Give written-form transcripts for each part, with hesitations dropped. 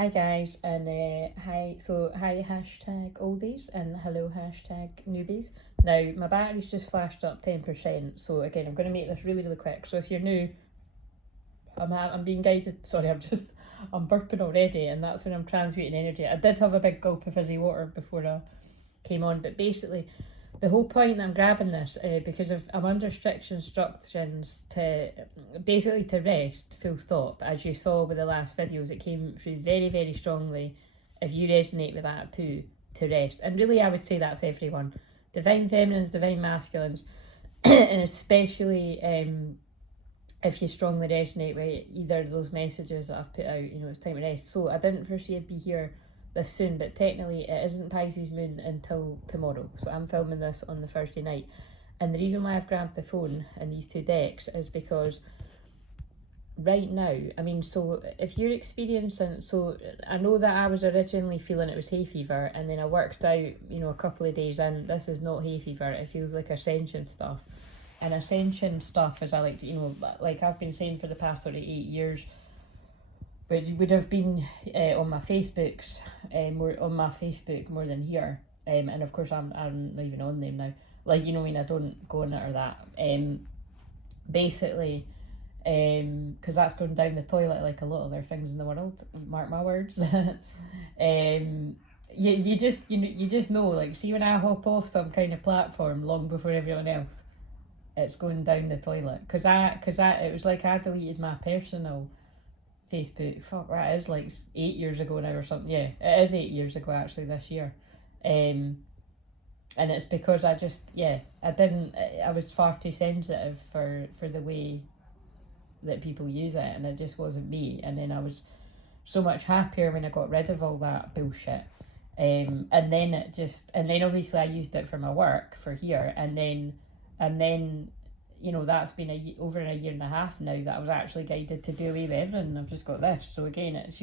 Hi guys, and hi hashtag oldies and hello hashtag newbies. Now my battery's just flashed up 10%, so again I'm going to make this really quick. So if you're new, I'm being guided. Sorry, I'm burping already, and that's when I'm transmuting energy. I did have a big gulp of fizzy water before I came on, but basically the whole point I'm grabbing this because I'm under strict instructions to basically to rest, full stop. As you saw with the last videos, it came through very strongly. If you resonate with that too, to rest. And really I would say that's everyone. Divine feminines, divine masculines, and especially if you strongly resonate with either of those messages that I've put out, it's time to rest. So I didn't foresee I'd be here this soon, but technically it isn't Pisces moon until tomorrow, so I'm filming this on the Thursday night. And the reason why I've grabbed the phone and these two decks is because right now, so if you're experiencing, so I know that I was originally feeling it was hay fever, and then I worked out, a couple of days in, this is not hay fever, it feels like Ascension stuff. And Ascension stuff, as I like to, like I've been saying for the past 8 years, which would have been on my Facebooks, more than here. And of course I'm not even on them now. Like, I don't go on it or that. Basically, because that's going down the toilet like a lot of other things in the world. Mark my words. You just know, like, see when I hop off some kind of platform long before everyone else, it's going down the toilet. Because it was like I deleted my personal Facebook. Fuck, that is like 8 years ago now or something. Yeah, it is 8 years ago actually this year. And it's because I was far too sensitive for the way that people use it, and it just wasn't me. And then I was so much happier when I got rid of all that bullshit. And then obviously I used it for my work for here, and then that's been over a year and a half now that I was actually guided to do away with everything. I've just got this. So again, it's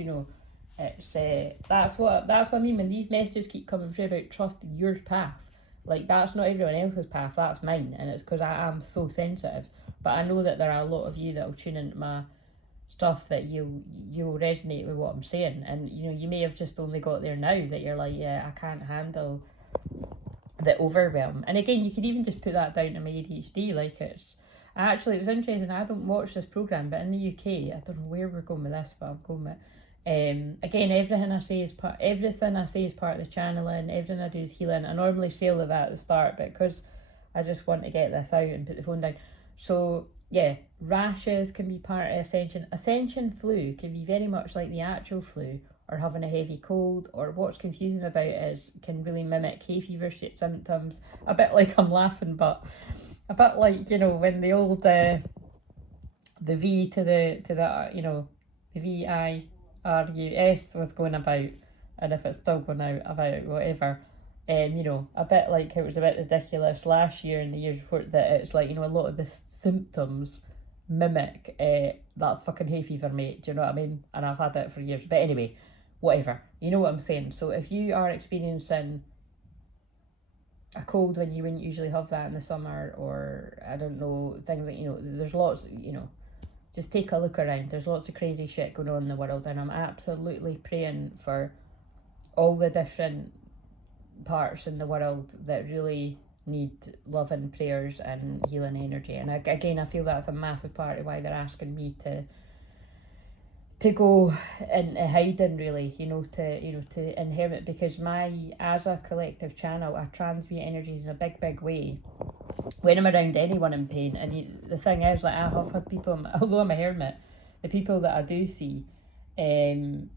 that's what I mean when these messages keep coming through about trust your path. Like, that's not everyone else's path, that's mine, and it's because I am so sensitive. But I know that there are a lot of you that will tune into my stuff that you'll resonate with what I'm saying, and you may have just only got there now that you're like, yeah, I can't handle the overwhelm. And again, you could even just put that down to my ADHD. Like, it was interesting. I don't watch this program, but in the UK, I don't know where we're going with this, but I'm going with again, everything I say is part of the channeling. Everything I do is healing. I normally say all of that at the start, but because I just want to get this out and put the phone down. So yeah, rashes can be part of Ascension. Ascension flu can be very much like the actual flu, or having a heavy cold, or what's confusing about it is can really mimic hay fever symptoms. A bit like, I'm laughing, but a bit like, when the old the V to the the VIRUS was going about, and if it's still going out about whatever, a bit like it was a bit ridiculous last year and the years before, that it's like, a lot of the symptoms mimic that's fucking hay fever, mate. Do you know what I mean? And I've had it for years. But anyway, whatever. You know what I'm saying? So if you are experiencing a cold when you wouldn't usually have that in the summer, or I don't know, things like, there's lots, just take a look around. There's lots of crazy shit going on in the world, and I'm absolutely praying for all the different parts in the world that really need love and prayers and healing energy. And again, I feel that's a massive part of why they're asking me to go into hiding, really, to inherit, because as a collective channel, I transmute energies in a big way when I'm around anyone in pain. And the thing is, like, I have had people, although I'm a hermit, the people that I do see have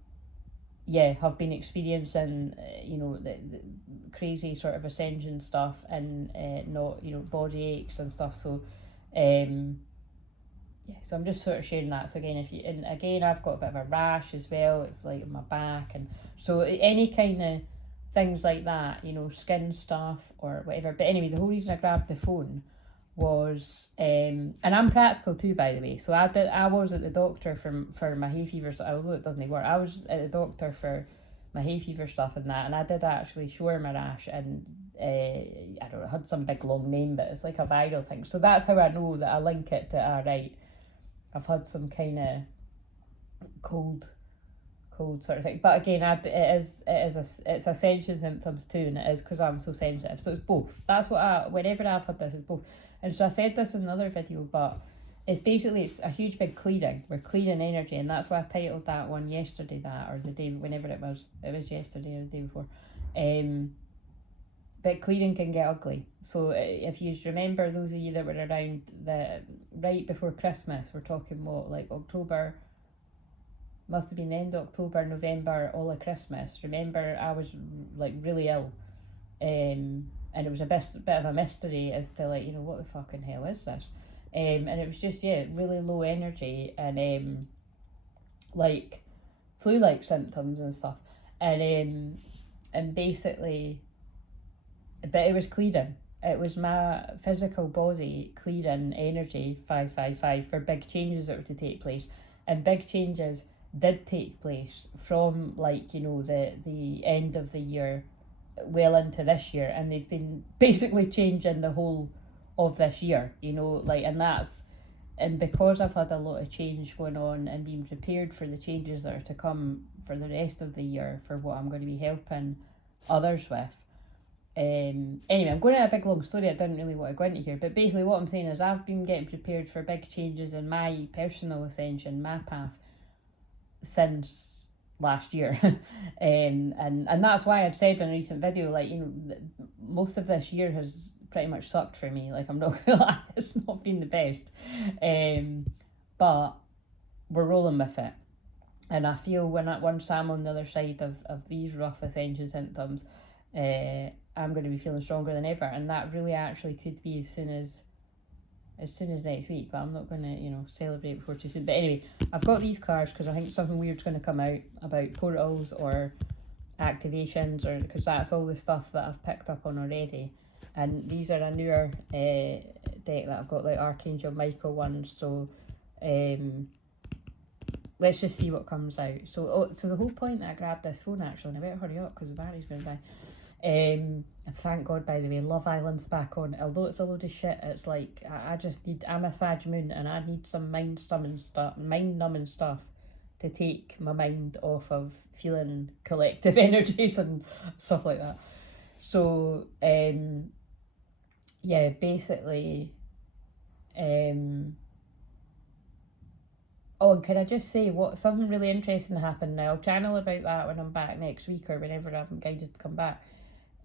been experiencing the crazy sort of ascension stuff, and not body aches and stuff. So so I'm just sort of sharing that. So again, I've got a bit of a rash as well. It's like on my back, and so any kind of things like that, skin stuff or whatever. But anyway, the whole reason I grabbed the phone was, and I'm practical too, by the way. So I was at the doctor for my hay fever, although it doesn't work. I was at the doctor for my hay fever stuff and that, and I did actually show her my rash, and I don't know, it had some big long name, but it's like a viral thing. So that's how I know that I link it to, right, I've had some kind of cold cold sort of thing. But again, it's Ascension symptoms too, and it is because I'm so sensitive. So it's both. That's what whenever I've had this, it's both. And so I said this in another video, but it's a huge big clearing. We're clearing energy, and that's why I titled that one yesterday, that, or the day, whenever it was yesterday or the day before. But clearing can get ugly. So if you remember, those of you that were around right before Christmas, we're talking what, like October, must have been end of October, November, all of Christmas. Remember, I was like really ill, and it was a bit of a mystery as to, like, you know, what the fucking hell is this? And it was just, really low energy and like flu-like symptoms and stuff, and basically, but it was clearing. It was my physical body clearing energy 555 for big changes that were to take place, and big changes did take place from, like, you know, the end of the year well into this year, and they've been basically changing the whole of this year, you know, like, and because I've had a lot of change going on and being prepared for the changes that are to come for the rest of the year, for what I'm going to be helping others with. Anyway, I'm going to a big long story. I didn't really want to go into here, but basically what I'm saying is I've been getting prepared for big changes in my personal ascension, my path, since last year. And that's why I'd said in a recent video, like, you know, most of this year has pretty much sucked for me. Like, I'm not gonna lie, it's not been the best, but we're rolling with it. And I feel once I'm on the other side of these rough ascension symptoms, I'm going to be feeling stronger than ever, and that really actually could be as soon as next week. But I'm not going to, you know, celebrate before too soon. But anyway, I've got these cards because I think something weird's going to come out about portals or activations, or because that's all the stuff that I've picked up on already. And these are a newer deck that I've got, like Archangel Michael ones. So let's just see what comes out. So the whole point that I grabbed this phone, actually, and I better hurry up because the battery's going to die. And thank God, by the way, Love Island's back on. Although it's a load of shit, it's like I'm a Sag Moon, and I need some mind-numbing stuff to take my mind off of feeling collective energies and stuff like that. So basically, oh, and can I just say something really interesting happened now? I'll channel about that when I'm back next week or whenever I'm guided to come back.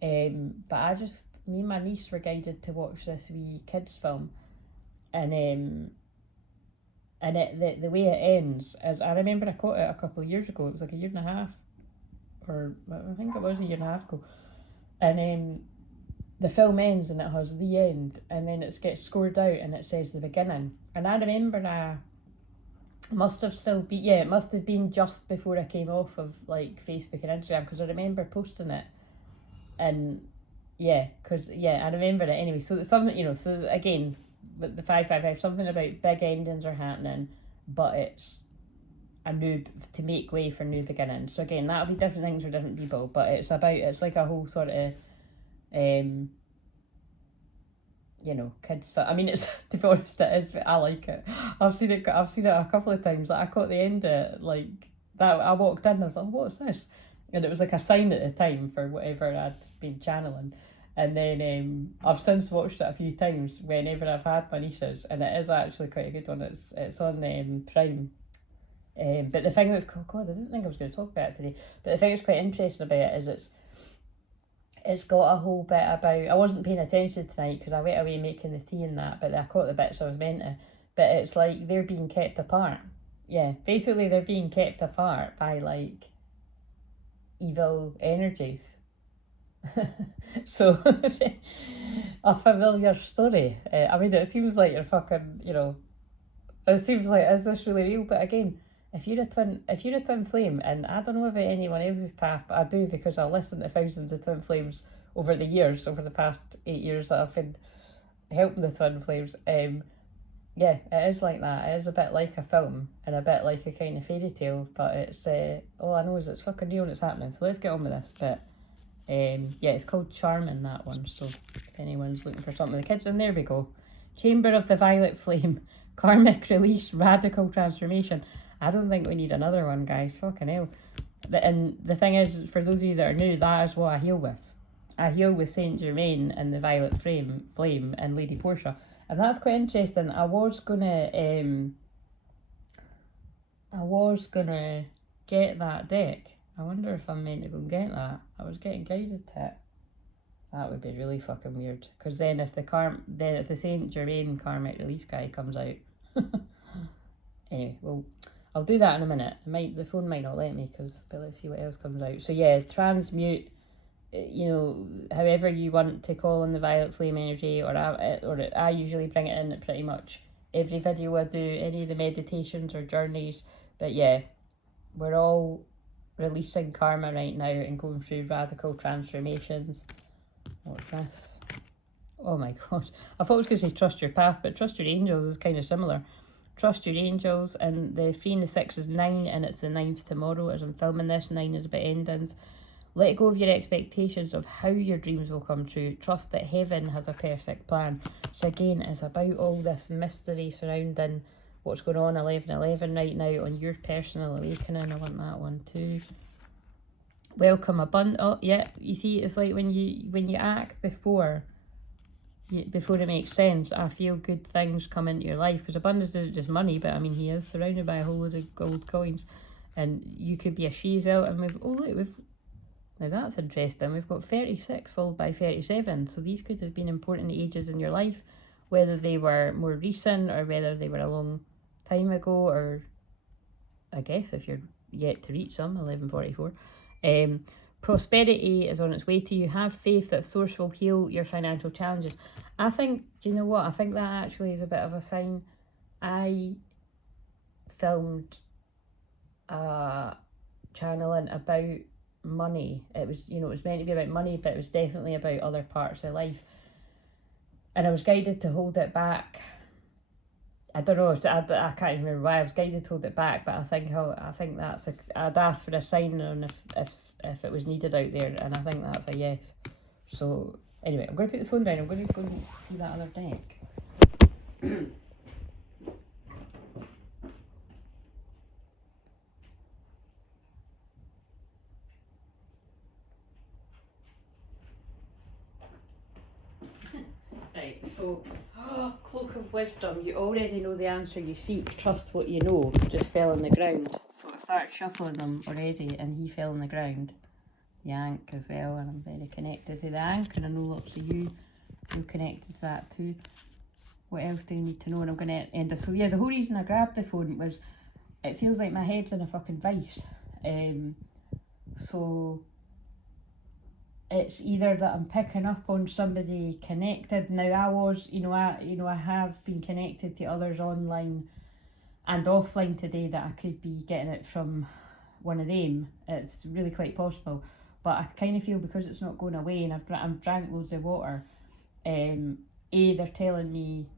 But me and my niece were guided to watch this wee kids film, and the way it ends is, I remember I caught it a couple of years ago. It was like a year and a half, or I think it was a year and a half ago, and the film ends and it has the end, and then it gets scored out and it says the beginning. And I remember it must have been just before I came off of like Facebook and Instagram, because I remember posting it, and I remember it anyway. So it's something, you know, so again, with the 555, something about big endings are happening, but it's to make way for new beginnings. So again, that'll be different things for different people, but it's like a whole sort of you know, kids fit. I mean, it's, to be honest, it is, I like it. I've seen it a couple of times. Like, I caught the end of it, like that. I walked in and I was like, what's this? And it was like a sign at the time for whatever I'd been channeling. And then I've since watched it a few times whenever I've had my nieces, and it is actually quite a good one. It's on Prime. But the thing that's, God, I didn't think I was going to talk about it today. But the thing that's quite interesting about it is it's got a whole bit about, I wasn't paying attention tonight because I went away making the tea and that, but I caught the bits I was meant to. But it's like they're being kept apart. Yeah, basically they're being kept apart by like evil energies. So, a familiar story. I mean, it seems like you're fucking, you know, it seems like, is this really real? But again, if you're a twin flame, and I don't know about anyone else's path, but I do, because I listened to thousands of twin flames over the past 8 years that I've been helping the twin flames. Yeah, it is like that. It is a bit like a film and a bit like a kind of fairy tale, but it's all I know is it's fucking real and it's happening. So let's get on with this. But it's called Charming, that one. So if anyone's looking for something with the kids, and there we go. Chamber of the Violet Flame, Karmic Release, Radical Transformation. I don't think we need another one, guys. Fucking hell. And the thing is, for those of you that are new, that is what I heal with. I heal with Saint Germain and the Violet Flame and Lady Portia. And that's quite interesting. I was gonna get that deck. I wonder if I'm meant to go and get that. I was getting guided to it. That would be really fucking weird. Because then if the Saint Germain Karmic release guy comes out. Anyway, well, I'll do that in a minute. The phone might not let me, but let's see what else comes out. So yeah, transmute, you know, however you want to call in the violet flame energy, or I usually bring it in at pretty much every video I do, any of the meditations or journeys. But yeah, we're all releasing karma right now and going through radical transformations. What's this? Oh my god. I thought I was going to say trust your path, but trust your angels is kind of similar. Trust your angels, and the 3 and the 6 is 9, and it's the 9th tomorrow as I'm filming this. 9 is about endings. Let go of your expectations of how your dreams will come true. Trust that heaven has a perfect plan. So again, it's about all this mystery surrounding what's going on 11/11 right now on your personal awakening. I want that one too. Welcome abundance. Oh yeah, you see, it's like when you act before it makes sense. I feel good things come into your life, because abundance isn't just money, but I mean, he is surrounded by a whole load of gold coins, and you could be a she's out, and now that's interesting. We've got 36 followed by 37, so these could have been important ages in your life, whether they were more recent or whether they were a long time ago, or I guess if you're yet to reach them, 1144. Prosperity is on its way to you. Have faith that source will heal your financial challenges. I think, do you know what? I think that actually is a bit of a sign. I filmed a channeling about money. It was, it was meant to be about money, but it was definitely about other parts of life. And I was guided to hold it back. I don't know, I can't remember why I was guided to hold it back, but I think I'd asked for a sign on if it was needed out there, and I think that's a yes. So anyway, I'm going to put the phone down. I'm going to go and see that other deck. Right, so Cloak of Wisdom. You already know the answer you seek. Trust what you know. Just fell on the ground. So I started shuffling them already, and he fell on the ground. The Ankh as well, and I'm very connected to the Ankh, and I know lots of you feel connected to that too. What else do you need to know? And I'm going to end this. So yeah, the whole reason I grabbed the phone was it feels like my head's in a fucking vice. So it's either that I'm picking up on somebody connected. Now I was, I have been connected to others online and offline today that I could be getting it from one of them. It's really quite possible, but I kind of feel because it's not going away and I've drank loads of water. They're telling me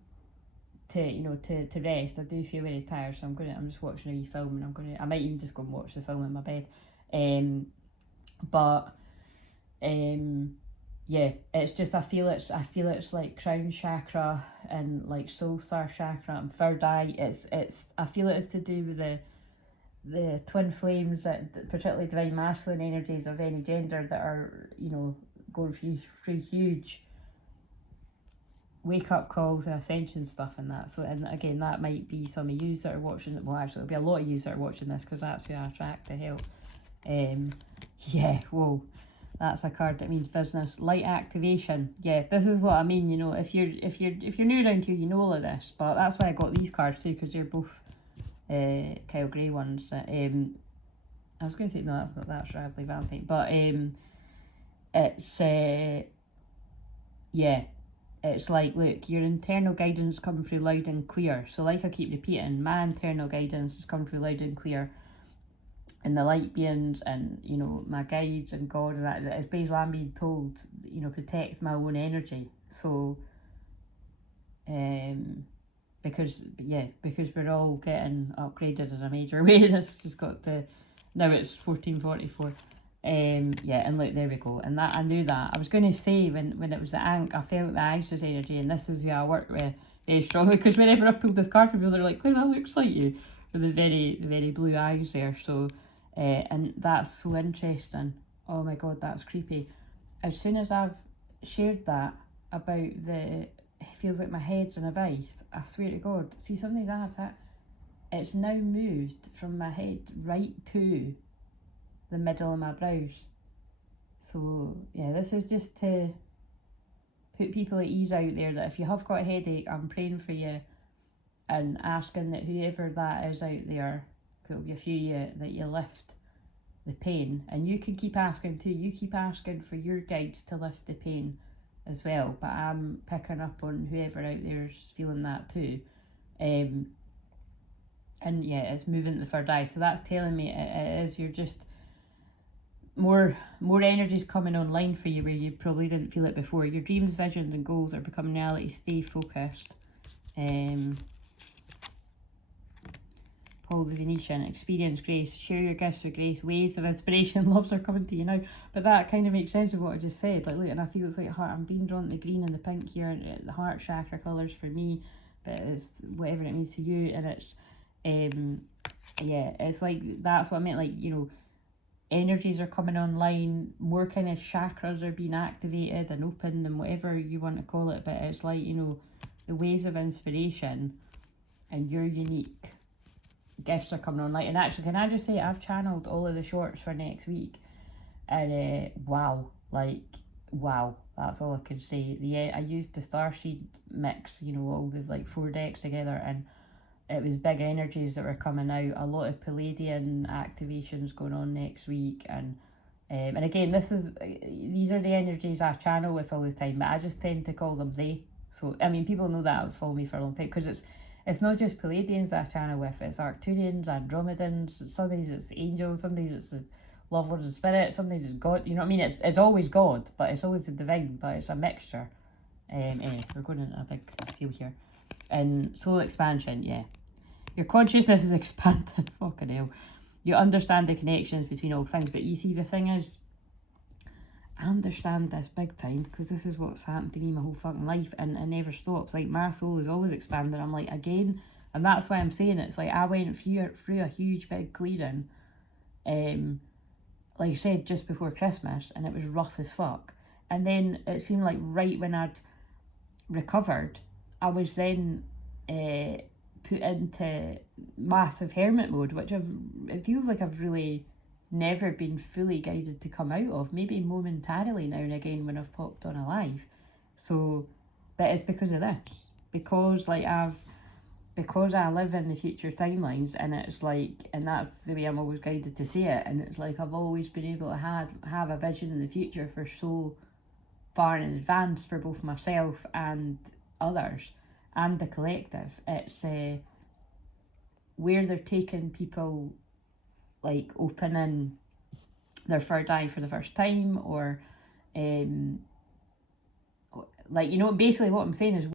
to rest. I do feel very tired, so I'm just watching a wee film, and I might even just go and watch the film in my bed. Yeah, it's just I feel it's like crown chakra and like soul star chakra and third eye. I feel it's to do with the twin flames, that particularly divine masculine energies of any gender that are going through huge wake up calls and ascension stuff and that. So, and again, that might be some of you that are watching it. Well, actually, it'll be a lot of you that are watching this, because that's who I attract to help. Yeah, whoa. That's a card that means business. Light activation. Yeah, this is what I mean. If you're new around here, you know all of this. But that's why I got these cards too, because they're both Kyle Gray ones. I was going to say no, that's Radley Valentine. But it's yeah, it's like, look, your internal guidance coming through loud and clear. So like I keep repeating, my internal guidance is coming through loud and clear. And the light beings and, my guides and God, and that, as basically I'm being told, protect my own energy. So, because we're all getting upgraded in a major way. This has got to, now it's 1444. Yeah, and look, there we go. And that, I knew that. I was going to say, when it was the Ankh, I felt the Isis energy, and this is who I work with very strongly, because whenever I've pulled this card for people, they're like, Claire, that looks like you. for the very blue eyes there. So, and that's so interesting. Oh my God, that's creepy. As soon as I've shared that about it feels like my head's in a vice, I swear to God, see, sometimes I have that, it's now moved from my head right to the middle of my brows. So yeah, this is just to put people at ease out there, that if you have got a headache, I'm praying for you and asking that whoever that is out there, there'll be a few of you, that you lift the pain. And you can keep asking too, you keep asking for your guides to lift the pain as well, but I'm picking up on whoever out there's feeling that too. And yeah, it's moving to the third eye, so that's telling me it is, you're just more energy's coming online for you where you probably didn't feel it before. Your dreams, visions and goals are becoming reality. Stay focused. Paul the Venetian, experience grace, share your gifts with grace, waves of inspiration, loves are coming to you now. But that kind of makes sense of what I just said. Like, look, and I feel it's like heart, I'm being drawn to the green and the pink here, and the heart chakra colours for me, but it's whatever it means to you. And it's yeah, it's like, that's what I meant, like, you know, energies are coming online, more kind of chakras are being activated and opened and whatever you want to call it, but it's like, you know, the waves of inspiration and your unique gifts are coming online. And actually, can I just say, I've channeled all of the shorts for next week, and wow, like, wow, that's all I could say. I used the Starseed mix, you know, all the like 4 decks together, and it was big energies that were coming out, a lot of Palladian activations going on next week, and again, these are the energies I channel with all the time, but I just tend to call them they. So I mean, people know that, follow me for a long time, because it's not just Palladians I channel with, it's Arcturians, Andromedans, sometimes it's angels, sometimes it's lovers and spirits, sometimes it's God, you know what I mean? It's always God, but it's always the divine, but it's a mixture. Anyway, we're going into a big field here. And soul expansion, yeah. Your consciousness is expanding, fucking hell. You understand the connections between all things, but you see, the thing is, I understand this big time, because this is what's happened to me my whole fucking life, and it never stops. Like, my soul is always expanding. I'm like, again, and that's why I'm saying it's like, I went through a huge big clearing, like I said, just before Christmas, and it was rough as fuck. And then it seemed like right when I'd recovered, I was then put into massive hermit mode, which it feels like I've really never been fully guided to come out of, maybe momentarily now and again when I've popped on a live. So, but it's because of this, because I live in the future timelines, and it's like, and that's the way I'm always guided to see it, and it's like I've always been able to have a vision in the future for so far in advance for both myself and others and the collective. It's where they're taking people, like opening their third eye for the first time, or like, you know, basically what I'm saying is